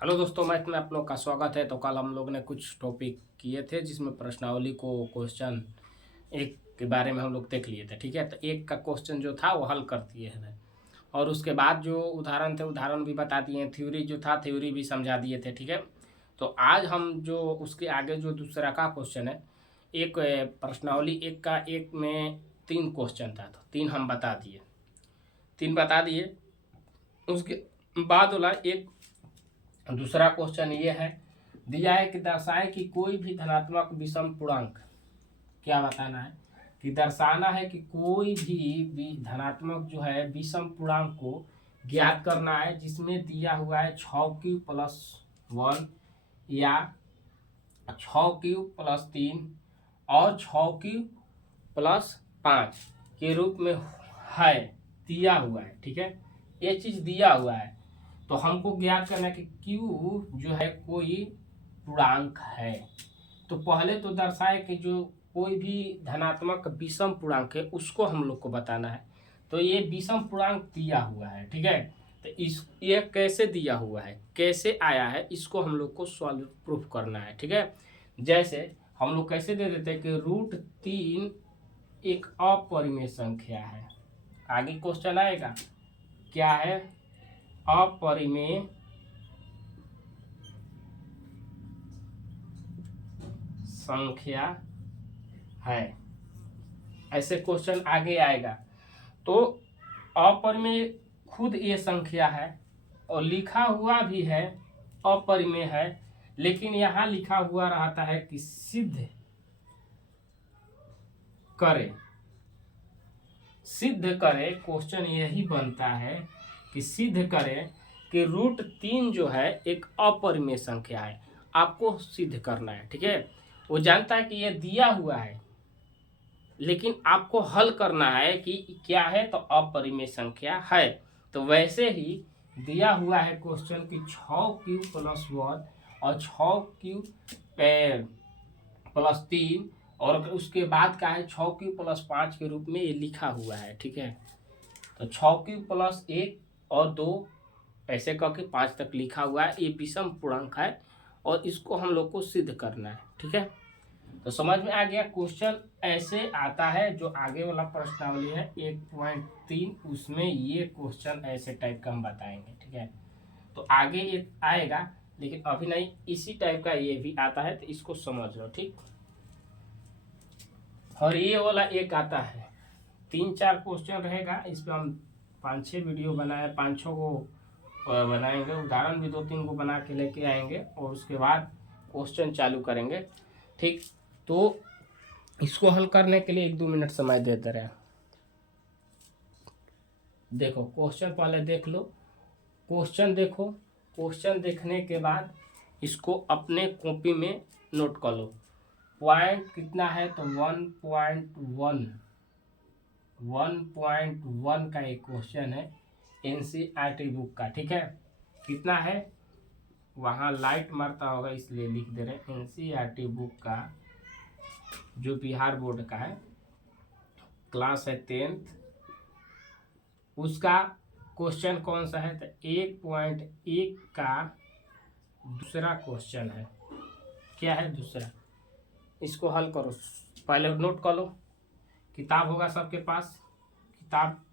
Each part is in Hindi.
हेलो दोस्तों, मैथ में आप लोग का स्वागत है। तो कल हम लोग ने कुछ टॉपिक किए थे जिसमें प्रश्नावली को क्वेश्चन एक के बारे में हम लोग देख लिए थे। ठीक है, तो एक का क्वेश्चन जो था वो हल कर दिए हैं और उसके बाद जो उदाहरण थे उदाहरण भी बता दिए हैं, थ्योरी जो था थ्योरी भी समझा दिए थे। ठीक है, तो आज हम जो उसके आगे जो दूसरा का क्वेश्चन है, एक प्रश्नावली एक का एक में 3 क्वेश्चन था, तो 3 हम बता दिए, 3 बता दिए। उसके बाद वाला एक दूसरा क्वेश्चन ये है, दिया है कि दर्शाए कि कोई भी धनात्मक विषम पूर्णांक, क्या बताना है कि दर्शाना है कि कोई भी धनात्मक जो है विषम पूर्णांक को ज्ञात करना है जिसमें दिया हुआ है 6q+1 या 6q+3 और 6q+5 के रूप में है, दिया हुआ है। ठीक है, ये चीज दिया हुआ है तो हमको ज्ञात करना है कि Q जो है कोई पूर्णांक है। तो पहले तो दर्शाए कि जो कोई भी धनात्मक विषम पूर्णांक है उसको हम लोग को बताना है। तो ये विषम पूर्णांक दिया हुआ है। ठीक है, तो इस ये कैसे दिया हुआ है, कैसे आया है, इसको हम लोग को सॉल्व प्रूफ करना है। ठीक है, जैसे हम लोग कैसे दे देते हैं कि √3 एक अपरिमेय संख्या है। आगे क्वेश्चन आएगा, क्या है, अपरिमेय संख्या है, ऐसे क्वेश्चन आगे आएगा। तो अपरिमेय खुद ये संख्या है और लिखा हुआ भी है अपरिमेय है, लेकिन यहाँ लिखा हुआ रहता है कि सिद्ध करे, सिद्ध करे। क्वेश्चन यही बनता है कि सिद्ध करे कि √3 जो है एक अपरिमेय संख्या है, आपको सिद्ध करना है। ठीक है, वो जानता है कि ये दिया हुआ है लेकिन आपको हल करना है कि क्या है, तो अपरिमेय संख्या है। तो वैसे ही दिया हुआ है क्वेश्चन की 6q+1 और 6q+3 और उसके बाद का है 6q+5 के रूप में ये लिखा हुआ है। ठीक है, तो 6q+1 और 2 ऐसे करके 5 तक लिखा हुआ है, ये विषम पूर्णांक है और इसको हम लोग को सिद्ध करना है। ठीक है, तो समझ में आ गया। क्वेश्चन ऐसे आता है, जो आगे वाला प्रश्नावली है 1.3 उसमें ये क्वेश्चन ऐसे टाइप का हम बताएंगे। ठीक है, तो आगे ये आएगा लेकिन अभी नहीं, इसी टाइप का ये भी आता है, तो इसको समझ लो। ठीक, और ये वाला एक आता है, 3-4 क्वेश्चन रहेगा, इस पर हम 5-6 वीडियो बनाए, 5-6 को बनाएंगे, उदाहरण भी 2-3 को बना के लेके आएंगे और उसके बाद क्वेश्चन चालू करेंगे। ठीक, तो इसको हल करने के लिए 1-2 मिनट समय देते रहे। देखो क्वेश्चन पहले देख लो, क्वेश्चन देखो, क्वेश्चन देखने के बाद इसको अपने कॉपी में नोट कर लो। पॉइंट कितना है, तो 1.1, 1.1 का एक क्वेश्चन है एनसीईआरटी बुक का। ठीक है, कितना है, वहाँ लाइट मारता होगा इसलिए लिख दे रहे हैं, एनसीईआरटी बुक का जो बिहार बोर्ड का है, क्लास है 10th, उसका क्वेश्चन कौन सा है, तो 1.1 का दूसरा क्वेश्चन है। क्या है दूसरा, इसको हल करो, पहले नोट कर लो। किताब होगा सबके पास, किताब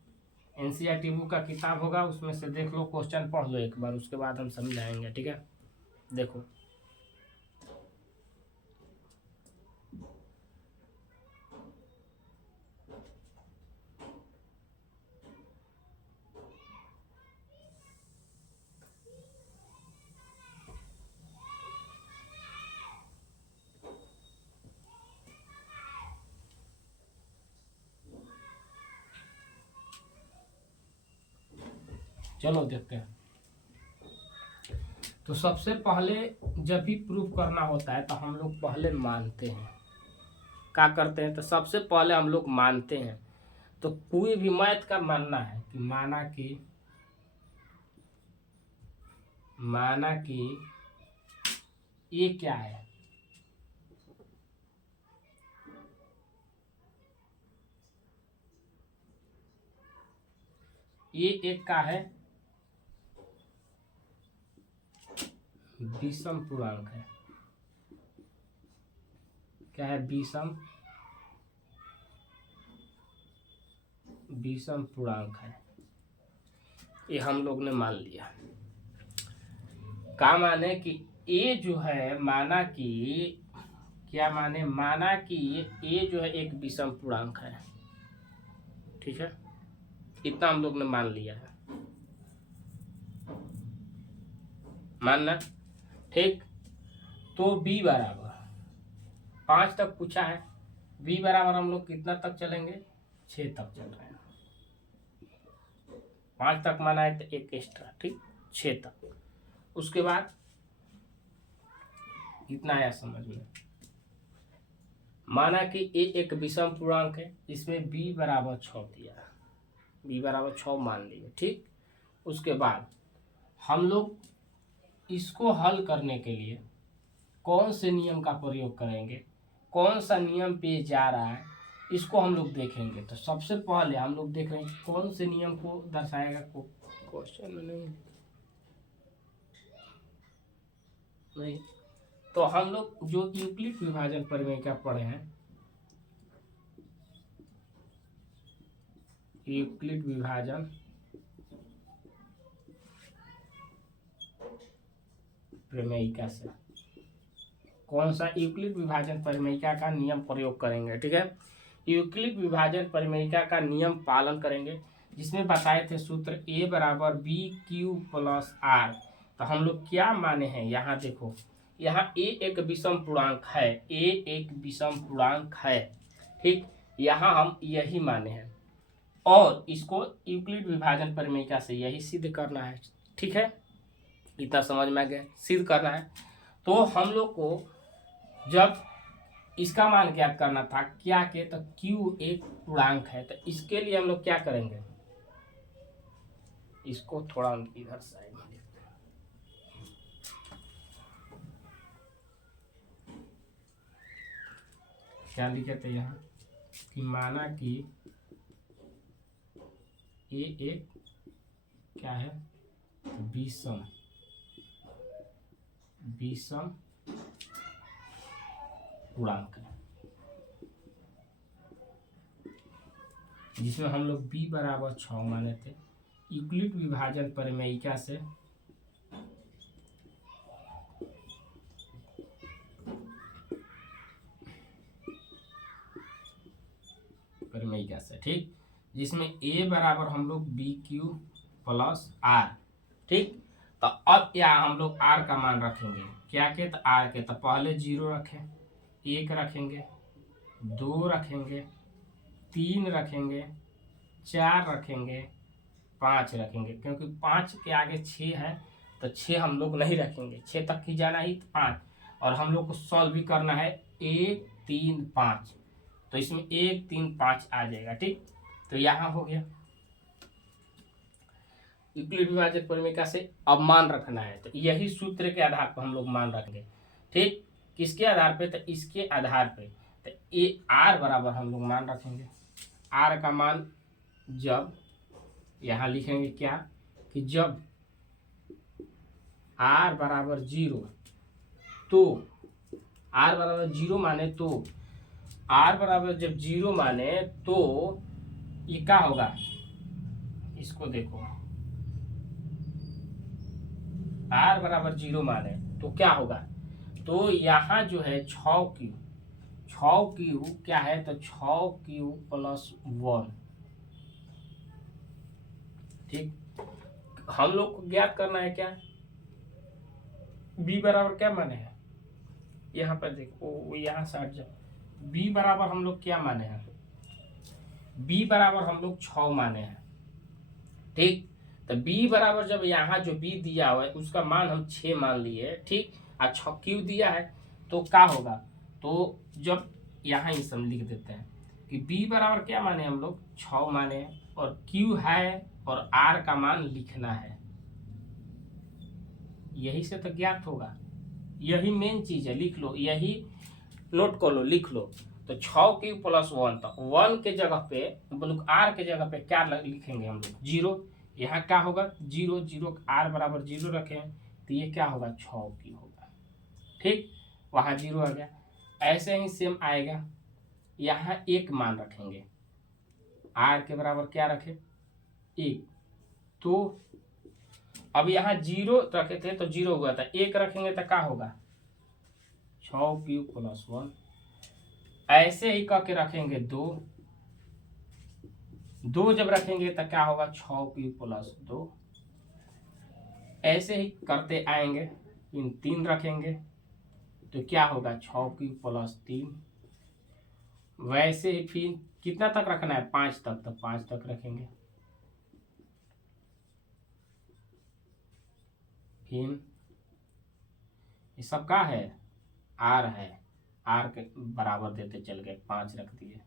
एनसीईआरटी बुक का किताब होगा, उसमें से देख लो, क्वेश्चन पढ़ लो एक बार, उसके बाद हम समझाएंगे। ठीक है, देखो चलो देखते हैं। तो सबसे पहले जब भी प्रूफ करना होता है तो हम लोग पहले मानते हैं, क्या करते हैं, तो सबसे पहले हम लोग मानते हैं। तो कोई भी मैथ का मानना है कि माना कि ये क्या है, ये एक का है विषम पूर्णांक है। क्या है? विषम पूर्णांक है। ये हम लोग ने मान लिया। का माने कि ये जो है, माना कि क्या माने, माना कि ये जो है एक विषम पूर्णांक है। ठीक है, इतना हम लोग ने मान लिया है। मानना ठीक। तो b बराबर 5 तक पूछा है। b बराबर हम लोग कितना तक चलेंगे? 6 तक चल रहे हैं। 5 तक माना है तो एक एक्स्ट्रा, ठीक, 6 तक। उसके बाद इतना आया समझ में। माना कि a एक विषम पूर्णांक है, इसमें b बराबर 6 दिया, b बराबर 6 मान लिए, ठीक। उसके बाद हम लोग इसको हल करने के लिए कौन से नियम का प्रयोग करेंगे, कौन सा नियम पे जा रहा है, इसको हम लोग देखेंगे। तो सबसे पहले हम लोग देख रहे हैं कौन से नियम को दर्शाएगा। क्वेश्चन में नहीं, तो हम लोग जो यूक्लिड विभाजन परिमेय पढ़े हैं, यूक्लिड विभाजन प्रमेयिका से कौन सा यूक्लिड विभाजन परिमेयिका का नियम प्रयोग करेंगे। ठीक है, यूक्लिड विभाजन परिमेयिका का नियम पालन करेंगे, जिसमें बताए थे सूत्र a बराबर बी क्यू प्लस आर। तो हम लोग क्या माने हैं, यहाँ देखो, यहाँ a एक विषम पूर्णांक है, a एक विषम पूर्णांक है, ठीक। यहाँ हम यही माने हैं और इसको यूक्लिड विभाजन परिमेयिका से यही सिद्ध करना है। ठीक है, इतना समझ में आ गया, सिद्ध करना है। तो हम लोग को जब इसका मान ज्ञात करना था, क्या के, तो q एक पूर्णांक है, तो इसके लिए हम लोग क्या करेंगे, इसको थोड़ा इधर साइड में लिखते हैं। क्या लिखे थे यहाँ कि माना कि ये एक क्या है, विषम पूर्णांक है, जिसमें हम लोग b बराबर 6 माने थे। यूक्लिड विभाजन परिमेयिका से ठीक, जिसमें a बराबर हम लोग बी क्यू प्लस आर, ठीक। तो अब यहाँ हम लोग r का मान रखेंगे, क्या के, तो r के, तो पहले 0 रखें, 1 रखेंगे, 2 रखेंगे, 3 रखेंगे, 4 रखेंगे, 5 रखेंगे, क्योंकि 5 के आगे 6 है तो 6 हम लोग नहीं रखेंगे, 6 तक ही जाना ही, 5। और हम लोग को सॉल्व भी करना है 1 3 5, तो इसमें 1 3 5 आ जाएगा, ठीक। तो यहाँ हो गया यूक्लिड विभाजन परिमेयिका से। अब मान रखना है, तो यही सूत्र के आधार पर हम लोग मान रखेंगे, ठीक। किसके आधार पे, तो इसके आधार पे। तो ए आर बराबर हम लोग मान रखेंगे, आर का मान जब यहाँ लिखेंगे क्या, कि जब आर बराबर 0, तो आर बराबर 0 माने, तो आर बराबर जब 0 माने तो ये क्या होगा, इसको देखो, आर बराबर 0 माने तो क्या होगा, तो यहाँ जो है 6q क्या है, तो 6q प्लस 1, ठीक। हम लोग को ज्ञात करना है क्या, b बराबर क्या माने हैं, यहाँ पर देखो, यहाँ से हट जाओ, b बराबर हम लोग क्या माने हैं, b बराबर हम लोग 6 माने हैं, ठीक। तो b बराबर जब यहाँ जो b दिया हुआ है उसका मान हम 6 मान लिए, ठीक। और 6q दिया है तो क्या होगा, तो जब यहाँ ही हम लिख देते हैं कि b बराबर क्या माने, हम लोग 6 माने, और q है और r का मान लिखना है, यही से तो ज्ञात होगा, यही मेन चीज है, लिख लो, यही नोट कर लो, लिख लो। तो 6q प्लस 1, तो 1 के जगह पे हम लोग r के जगह पे क्या लिखेंगे, हम लोग 0। यहाँ क्या होगा, 0 0, r बराबर 0 रखें, तो ये क्या होगा 6 होगा। ठीक, वहाँ 0 आ गया। ऐसे ही सेम आएगा, यहाँ 1 मान रखेंगे, r के बराबर क्या रखे 1। तो अब यहाँ 0 रखे थे तो 0 हुआ था, 1 रखेंगे तो क्या होगा 6 + 1। ऐसे ही करके रखेंगे 2 जब रखेंगे तो क्या होगा 6 + 2। ऐसे ही करते आएंगे, इन 3 रखेंगे तो क्या होगा 6 + 3। वैसे ही फिर कितना तक रखना है 5 तक, तो 5 तक रखेंगे। फिर ये सब का है r है, r के बराबर देते चल गए, 5 रख दिए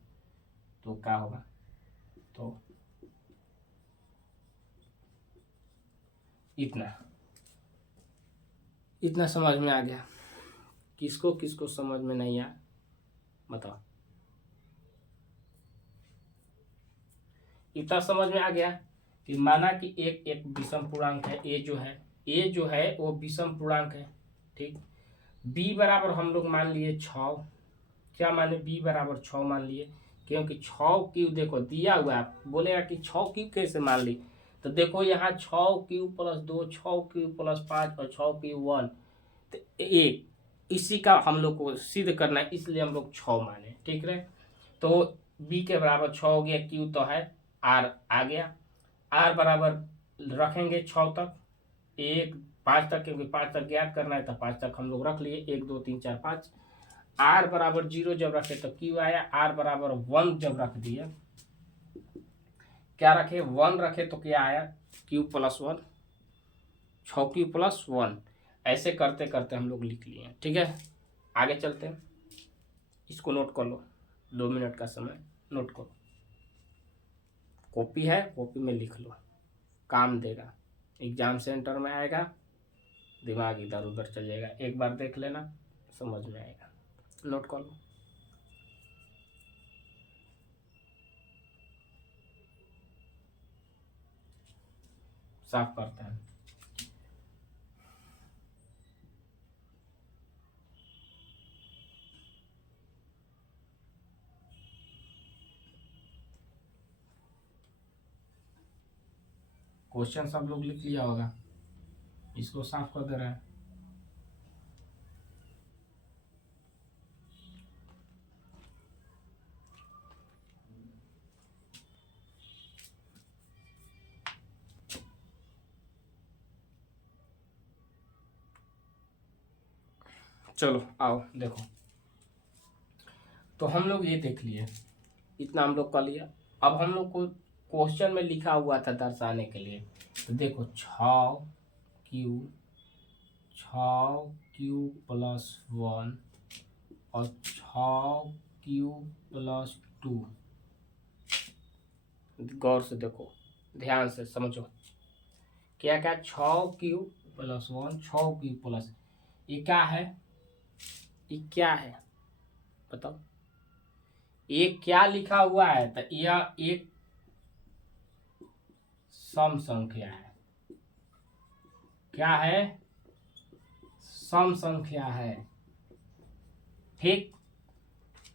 तो क्या होगा, तो इतना समझ में आ गया। किसको किसको समझ में नहीं आया बताओ। इतना समझ में आ गया कि माना कि एक विषम पूर्णांक है, ए जो है वो विषम पूर्णांक है। ठीक, b बराबर हम लोग मान लिए 6। क्या माने b बराबर 6 मान लिए, क्योंकि 6 देखो दिया हुआ है, बोलेगा कि 6 कैसे मान ली, तो देखो यहाँ 6 + 2, 6 + 5 और 6 1, तो 1, इसी का हम लोग को सिद्ध करना है, इसलिए हम लोग 6 माने। ठीक है, तो b के बराबर 6 हो गया, q तो है, r आ गया। r बराबर रखेंगे 6 तक, 1 5 तक, क्योंकि 5 तक ज्ञात करना है तो 5 तक हम लोग रख लिए, 1 2 3 4 5। r बराबर 0 जब रखे तो q आया, r बराबर 1 जब रख दिए, क्या रखे 1 रखे तो क्या आया q + 1, 6q + 1। ऐसे करते करते हम लोग लिख लिए। ठीक है, आगे चलते हैं, इसको नोट कर लो, 2 मिनट का समय नोट करो, कॉपी है कॉपी में लिख लो, काम देगा, एग्जाम सेंटर में आएगा, दिमाग इधर उधर चल जाएगा, एक बार देख लेना समझ में आएगा, नोट कर लो। साफ करते हैं। क्वेश्चन सब लोग लिख लिया होगा, इसको साफ कर दे रहे हैं। चलो आओ देखो, तो हम लोग ये देख लिए, इतना हम लोग कर लिया। अब हम लोग को क्वेश्चन में लिखा हुआ था दर्शाने के लिए, तो देखो 6q + 1 और 6q + 2। गौर से देखो, ध्यान से समझो, क्या क्या 6q + 1, 6q +, ये क्या है, ये क्या है बताओ, ये क्या लिखा हुआ है, तो यह एक सम संख्या है। क्या है, सम संख्या है। ठीक,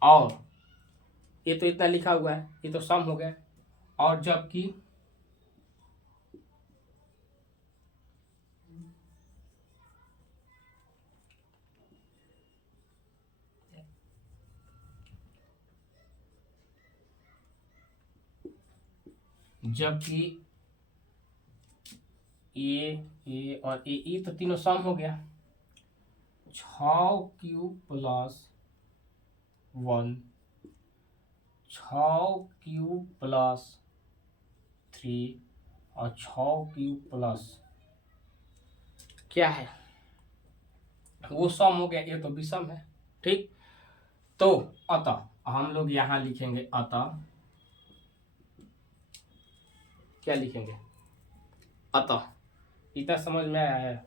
और ये तो इतना लिखा हुआ है, ये तो सम हो गया, और जबकि ये और ये तो तीनों सम हो गया, 6q + 1, 6q + 3 और 6q + क्या है, वो सम हो गया, ये तो विषम है। ठीक, तो अतः हम लोग यहां लिखेंगे, अतः क्या लिखेंगे, अतः। इतना समझ में आया है,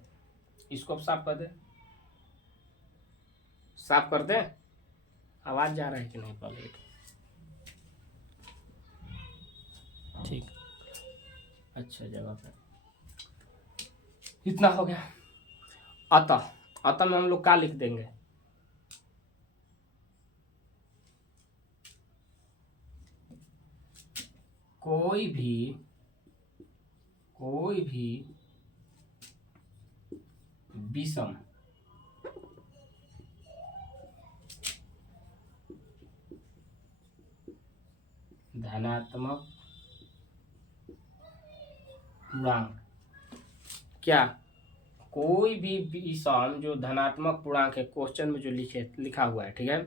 इसको अब साफ कर दे, साफ कर दे, आवाज जा रहा है कि नहीं पहले, ठीक, अच्छा जगह पे, इतना हो गया। अतः, अतः में हम लोग क्या लिख देंगे, कोई भी विषम धनात्मक पूर्णांक, क्या कोई भी विषम जो धनात्मक पूर्णांक है, क्वेश्चन में जो लिखा हुआ है, ठीक है,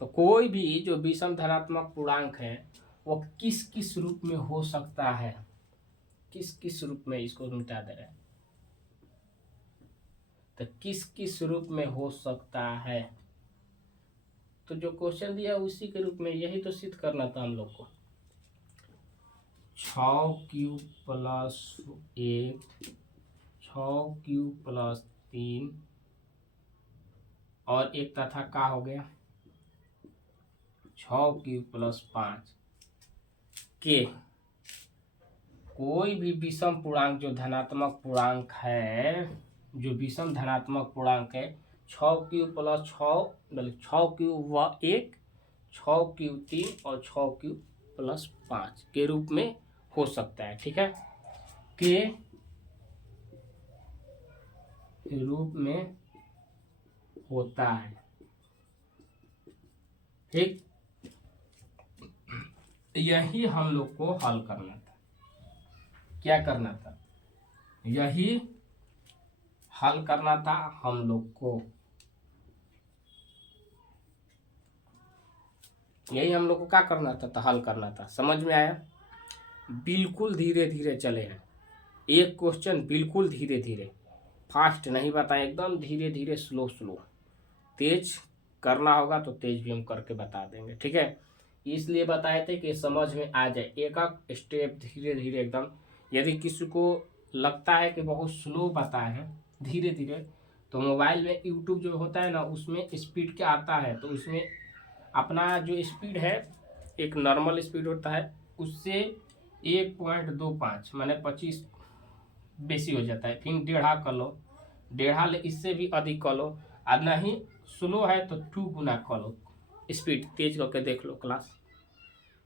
तो कोई भी जो विषम धनात्मक पूर्णांक है वो किस किस रूप में हो सकता है, किस किस रूप में, इसको मिटा दे रहे हैं, तो किस किस रूप में हो सकता है, तो जो क्वेश्चन दिया उसी के रूप में, यही तो सिद्ध करना था हम लोग को। 6 प्लस 1, 6 प्लस 3 और एक तथा का हो गया 6 प्लस 5 के कोई भी विषम पूर्णांक जो धनात्मक पूर्णांक है, जो विषम धनात्मक पूर्णांक है 6 प्लस 1, 6 3 और 6 प्लस 5 के रूप में हो सकता है, ठीक है, के रूप में होता है, ठीक। यही हम लोग को हल करना था, क्या करना था, यही हल करना था हम लोग को, यही हम लोग को क्या करना था, हल करना था। समझ में आया? बिल्कुल धीरे धीरे चले हैं, एक क्वेश्चन बिल्कुल धीरे धीरे, फास्ट नहीं बताएं, एकदम धीरे धीरे, स्लो स्लो। तेज करना होगा तो तेज भी हम करके बता देंगे, ठीक है, इसलिए बताए थे कि समझ में आ जाए, एक एक स्टेप धीरे धीरे एकदम। यदि किसी को लगता है कि बहुत स्लो बताए हैं, धीरे धीरे, तो मोबाइल में यूट्यूब जो होता है ना, उसमें स्पीड क्या आता है, तो उसमें अपना जो स्पीड है, एक नॉर्मल स्पीड होता है, उससे 1.25 माने 25 बेसी हो जाता है, फिर 1.5 कर लो, 1.5 इससे भी अधिक कर लो, और नहीं स्लो है तो 2 गुना कर लो, स्पीड तेज करके देख लो क्लास,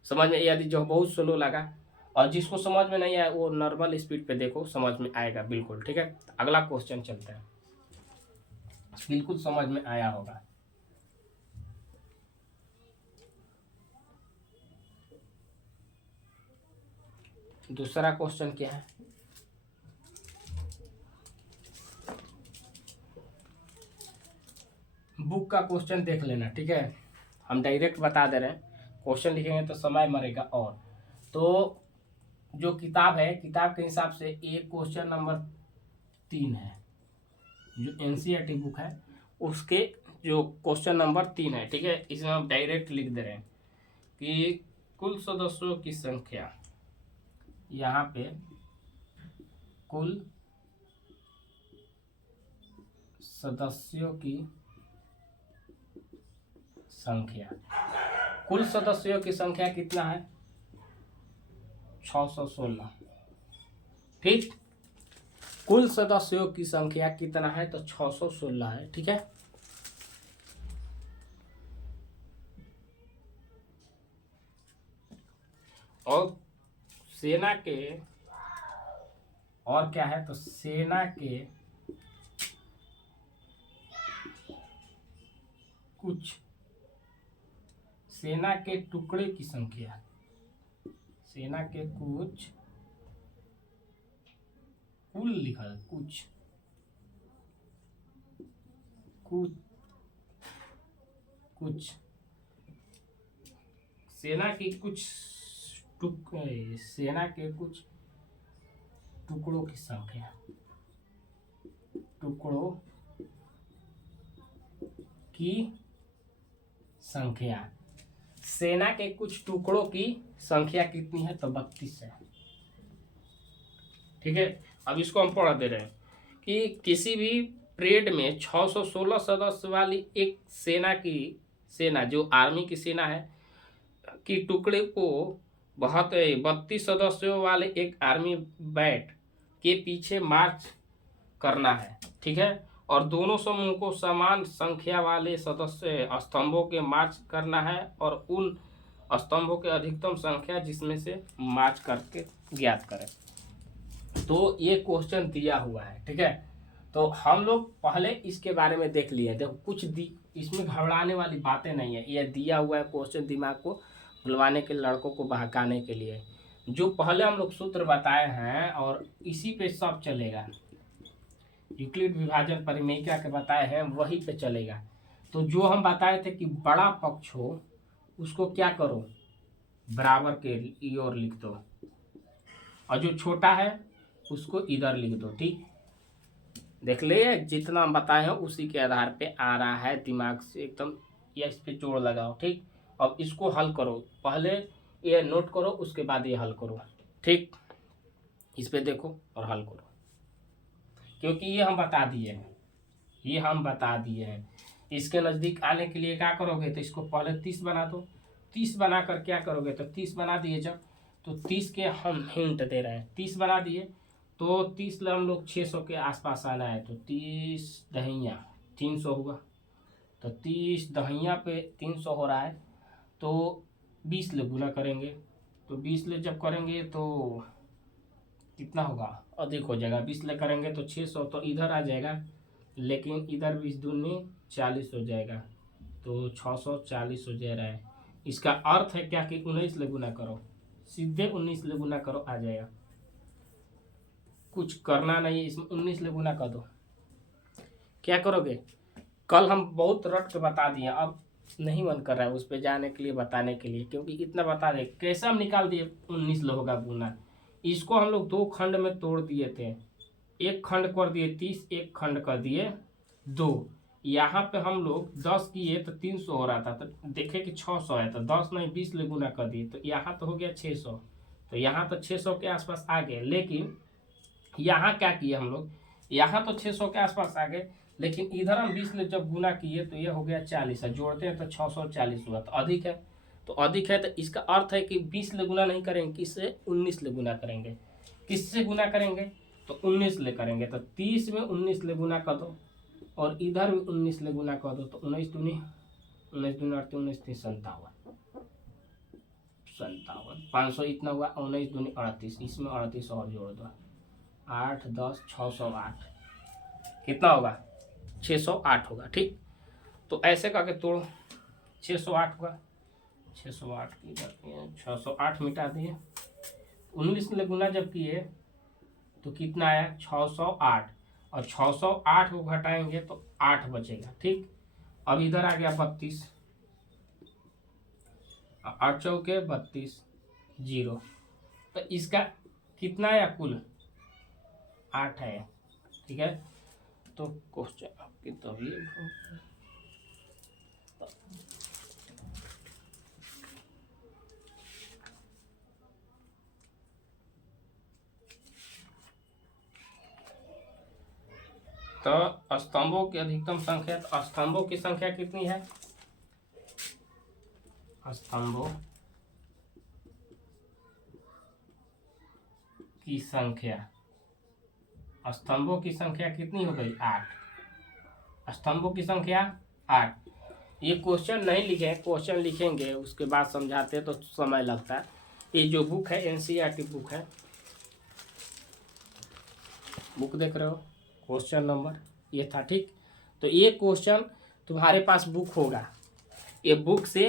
समझ में। यदि जो बहुत स्लो लगा और जिसको समझ में नहीं आया वो नॉर्मल स्पीड पे देखो, समझ में आएगा बिल्कुल, ठीक है। अगला क्वेश्चन चलते हैं, बिल्कुल समझ में आया होगा। दूसरा क्वेश्चन क्या है, बुक का क्वेश्चन देख लेना, ठीक है, हम डायरेक्ट बता दे रहे हैं, क्वेश्चन लिखेंगे तो समय मरेगा। और तो जो किताब है, किताब के हिसाब से एक क्वेश्चन नंबर 3 है, जो एनसीईआरटी बुक है उसके जो क्वेश्चन नंबर 3 है, ठीक है, इसमें हम डायरेक्ट लिख दे रहे हैं कि कुल सदस्यों की संख्या, यहाँ पे कुल सदस्यों की संख्या, कुल सदस्यों की संख्या कितना है, 616, ठीक, कुल सदस्यों की संख्या कितना है, तो 616 है, ठीक है। और सेना के, और क्या है, तो सेना के कुछ, सेना के टुकड़े की संख्या, सेना के कुछ, कुल लिखा है कुछ, कुछ कुछ सेना की कुछ सेना के कुछ टुकड़ों की संख्या, टुकड़ों की संख्या, सेना के कुछ टुकड़ों की संख्या कितनी है, तो 32 है, ठीक है। अब इसको हम पढ़ दे रहे हैं कि किसी भी परेड में 616 सदस्य वाली एक सेना जो आर्मी की सेना है कि टुकड़े को 32 सदस्यों वाले एक आर्मी बैंड के पीछे मार्च करना है, ठीक है, और दोनों समूह को समान संख्या वाले सदस्य स्तंभों के मार्च करना है और उन स्तंभों के अधिकतम संख्या जिसमें से मार्च करके ज्ञात करें। तो ये क्वेश्चन दिया हुआ है, ठीक है। तो हम लोग पहले इसके बारे में देख लिए। देखो कुछ इसमें घबराने वाली बातें नहीं है, ये दिया हुआ है क्वेश्चन दिमाग को भुलवाने के, लड़कों को बहकाने के लिए। जो पहले हम लोग सूत्र बताए हैं और इसी पे सब चलेगा, यूक्लिड विभाजन परिमेयिका के बताए हैं वही पे चलेगा। तो जो हम बताए थे कि बड़ा पक्ष हो उसको क्या करो, बराबर के ओर लिख दो, और जो छोटा है उसको इधर लिख दो, ठीक। देख ले जितना हम बताए हैं उसी के आधार पे आ रहा है दिमाग से एकदम, या इस पे जोड़ लगाओ, ठीक। अब इसको हल करो, पहले ये नोट करो उसके बाद ये हल करो, ठीक। इस पे देखो और हल करो, क्योंकि ये हम बता दिए हैं, ये हम बता दिए हैं। इसके नज़दीक आने के लिए क्या करोगे, तो इसको पहले 30 बना दो। 30 बनाकर क्या करोगे, तो 30 बना दिए जब, तो 30 के हम हिंट दे रहे हैं, 30 बना दिए तो 30 ले हम लोग 600 के आसपास आना है, तो 30 दहिया 300 हुआ। तो 30 दहिया पे 300 हो रहा है, तो 20 ले गुना करेंगे, तो 20 ले जब करेंगे तो कितना होगा, अधिक हो जाएगा। 20 ले करेंगे तो 600, तो इधर आ जाएगा, लेकिन इधर 20 दूनी 40 हो जाएगा, तो 640 हो जा रहा है। इसका अर्थ है क्या कि 19 ले गुना करो, सीधे 19 ले गुना करो आ जाएगा, कुछ करना नहीं है इसमें, 19 ले गुना कर दो। क्या करोगे, कल हम बहुत रट के बता दिए, अब नहीं मन कर रहा है उस पर जाने के लिए, बताने के लिए, क्योंकि इतना बता दे कैसे हम निकाल दिए 19 ले होगा गुना। इसको हम लोग 2 खंड में तोड़ दिए थे, एक खंड कर दिए 30, एक खंड कर दिए 2। यहाँ पे हम लोग 10 किए तो 300 हो रहा था, तो देखे कि 600 है, तो 10 नहीं 20 ले गुना कर दिए, तो यहाँ तो हो गया 600, तो यहाँ तो 600 के आसपास आ गए। लेकिन यहाँ क्या किए हम लोग, यहाँ तो 600 के आसपास आ गए, लेकिन इधर हम 20 ले जब गुना किए तो ये हो गया 40 है, जोड़ते हैं तो 640 हुआ, तो अधिक है। तो अधिक है तो इसका अर्थ है कि 20 ले गुना नहीं करेंगे, किससे, 19 ले गुना करेंगे। किससे गुना करेंगे, तो 19 ले करेंगे, तो 30 में 19 ले गुना कर दो, और इधर भी 19 ले गुना कर दो, तो 19 दूनी 19 तीन 57, 500 इतना हुआ, 19 दूनी 38, इसमें 38 और जोड़ दो, 8 10 608, कितना होगा, 608 होगा, ठीक। तो ऐसे करके तोड़ो, 608 होगा, 608 की 608 मिटा दिए, 19 ले गुना जब किए तो कितना आया 608, और 608 को घटाएंगे तो 8 बचेगा, ठीक। अब इधर आ गया 32, 8 चौके 32 जीरो, तो इसका कितना आया कुल 8 है, ठीक है। तो क्वेश्चन आपके तभी तो स्तंभों की अधिकतम संख्या, तो स्तंभों की संख्या कितनी है, स्तंभों की संख्या, स्तंभों की संख्या कितनी हो गई 8, स्तंभों की संख्या 8। ये क्वेश्चन नहीं लिखे, क्वेश्चन लिखेंगे उसके बाद समझाते तो समय लगता है। ये जो बुक है एनसीईआरटी बुक है, बुक देख रहे हो, क्वेश्चन नंबर ये था, ठीक। तो ये क्वेश्चन तुम्हारे पास बुक होगा, ये बुक से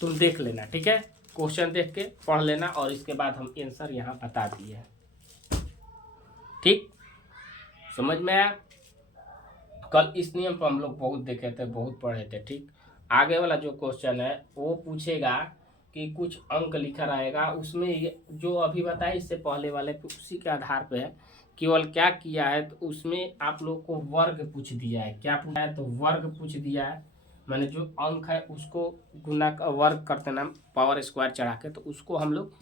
तुम देख लेना, ठीक है। क्वेश्चन देख के पढ़ लेना, और इसके बाद हम आंसर यहाँ बता दिए हैं, ठीक। समझ में आया। कल इस नियम पर हम लोग बहुत देखे थे, बहुत पढ़े थे, ठीक। आगे वाला जो क्वेश्चन है वो पूछेगा कि कुछ अंक लिखा रहेगा उसमें, जो अभी बताया इससे पहले वाले पे उसी के आधार पे है, केवल क्या किया है तो उसमें आप लोग को वर्ग पूछ दिया है। क्या पूछा है, तो वर्ग पूछ दिया है, मैंने जो अंक है उसको गुना का वर्ग करते ना, पावर स्क्वायर चढ़ा के, तो उसको हम लोग,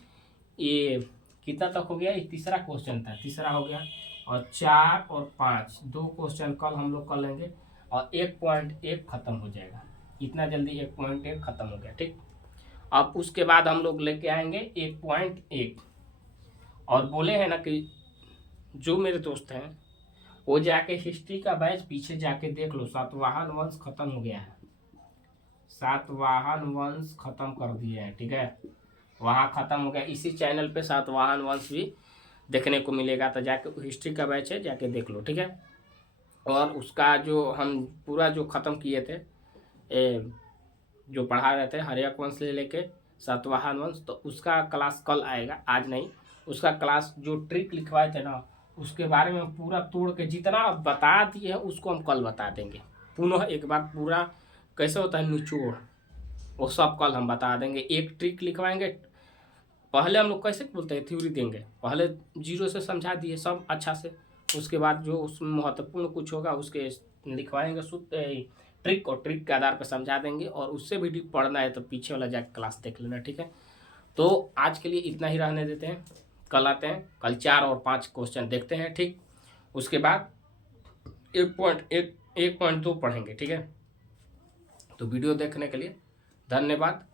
ये कितना तक हो गया, ये तीसरा क्वेश्चन था, तीसरा हो गया, और 4 और 5 2 क्वेश्चन कल हम लोग कर लेंगे, और 1.1 खत्म हो जाएगा, इतना जल्दी 1.1 खत्म हो गया, ठीक। अब उसके बाद हम लोग लेके आएंगे 1.1, और बोले हैं ना कि जो मेरे दोस्त हैं वो जाके हिस्ट्री का बैच पीछे जाके देख लो, सातवाहन वंश खत्म हो गया है, सातवाहन वंश खत्म कर दिया है, ठीक है, वहाँ खत्म हो गया। इसी चैनल पे सातवाहन वंश भी देखने को मिलेगा, तो जाके हिस्ट्री का बैच है, जाके देख लो, ठीक है। और उसका जो हम पूरा जो ख़त्म किए थे, जो पढ़ा रहे थे हर्यक वंश से लेके सातवाहन वंश, तो उसका क्लास कल आएगा, आज नहीं। उसका क्लास जो ट्रिक लिखवाए थे ना, उसके बारे में पूरा तोड़ के जितना बता दिए हैं उसको हम कल बता देंगे पुनः एक बार, पूरा कैसे होता है निचोड़, वो सब कल हम बता देंगे। एक ट्रिक लिखवाएंगे, पहले हम लोग कैसे बोलते हैं थ्योरी देंगे, पहले जीरो से समझा दिए सब अच्छा से, उसके बाद जो उसमें महत्वपूर्ण कुछ होगा उसके लिखवाएंगे सूत्र ट्रिक, और ट्रिक के आधार पर समझा देंगे। और उससे भी डीप पढ़ना है तो पीछे वाला जाकर क्लास देख लेना, ठीक है। तो आज के लिए इतना ही रहने देते हैं, कल आते हैं, कल 4 और 5 क्वेश्चन देखते हैं, ठीक। उसके बाद 1.2 पढ़ेंगे, ठीक है। तो वीडियो देखने के लिए धन्यवाद।